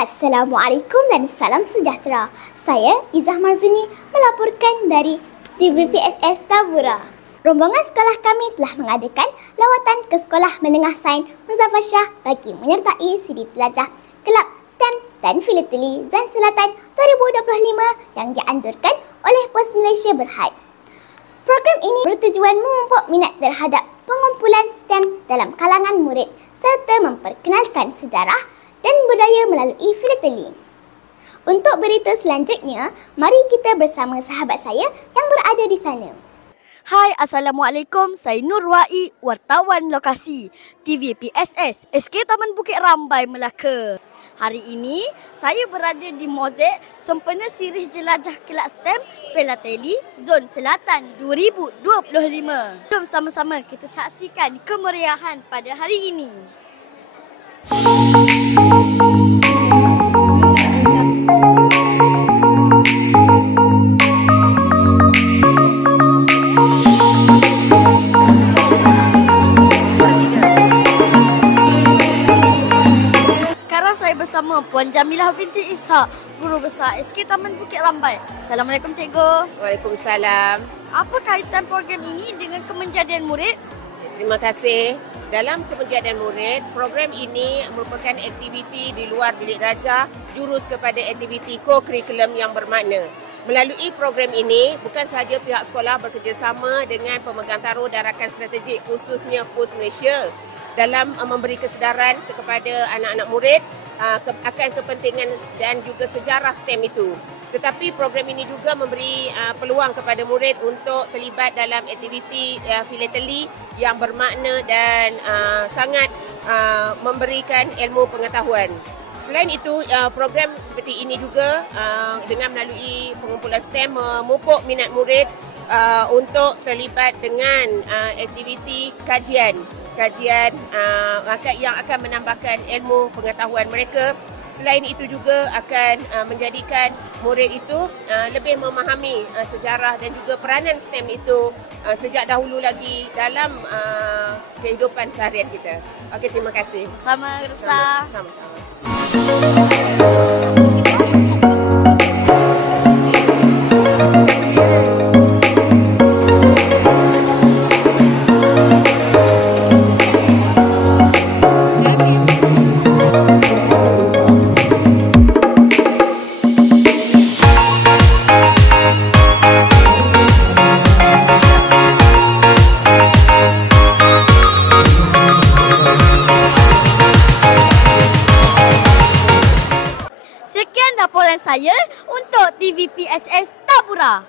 Assalamualaikum dan salam sejahtera. Saya Izzah Marzuni melaporkan dari TVPSS Tabura. Rombongan sekolah kami telah mengadakan lawatan ke Sekolah Menengah Sains Muzaffar Shah bagi menyertai siri jelajah Kelab STEM dan Filateli Zon Selatan 2025 yang dianjurkan oleh Pos Malaysia Berhad. Program ini bertujuan memupuk minat terhadap pengumpulan STEM dalam kalangan murid serta memperkenalkan sejarah dan budaya melalui filateli. Untuk berita selanjutnya, mari kita bersama sahabat saya yang berada di sana. Hai, Assalamualaikum. Saya Nur Wai, wartawan lokasi TVPSS SK Taman Bukit Rambai, Melaka. Hari ini, saya berada di Mozaik sempena siri jelajah Kelab STEM Filateli Zon Selatan 2025. Jom sama-sama kita saksikan kemeriahan pada hari ini. Sekarang saya bersama Puan Jamilah binti Ishak, Guru Besar SK Taman Bukit Rambai. Assalamualaikum Cikgu. Waalaikumsalam. Apa kaitan program ini dengan kemenjadian murid? Terima kasih. Dalam kemenjadian murid, program ini merupakan aktiviti di luar bilik darjah jurus kepada aktiviti co-curriculum yang bermakna. Melalui program ini, bukan sahaja pihak sekolah bekerjasama dengan pemegang taruh dan rakan strategik khususnya Pos Malaysia dalam memberi kesedaran kepada anak-anak murid akan kepentingan dan juga sejarah STEM itu. Tetapi program ini juga memberi peluang kepada murid untuk terlibat dalam aktiviti filateli yang bermakna dan sangat memberikan ilmu pengetahuan. Selain itu, program seperti ini juga dengan melalui pengumpulan STEM memupuk minat murid untuk terlibat dengan aktiviti kajian yang akan menambahkan ilmu pengetahuan mereka. Selain itu juga akan menjadikan murid itu lebih memahami sejarah dan juga peranan STEM itu sejak dahulu lagi dalam kehidupan seharian kita. Okey, terima kasih. Sama Guru Besar. Sama-sama. Sekian laporan saya untuk TVPSS Tabura.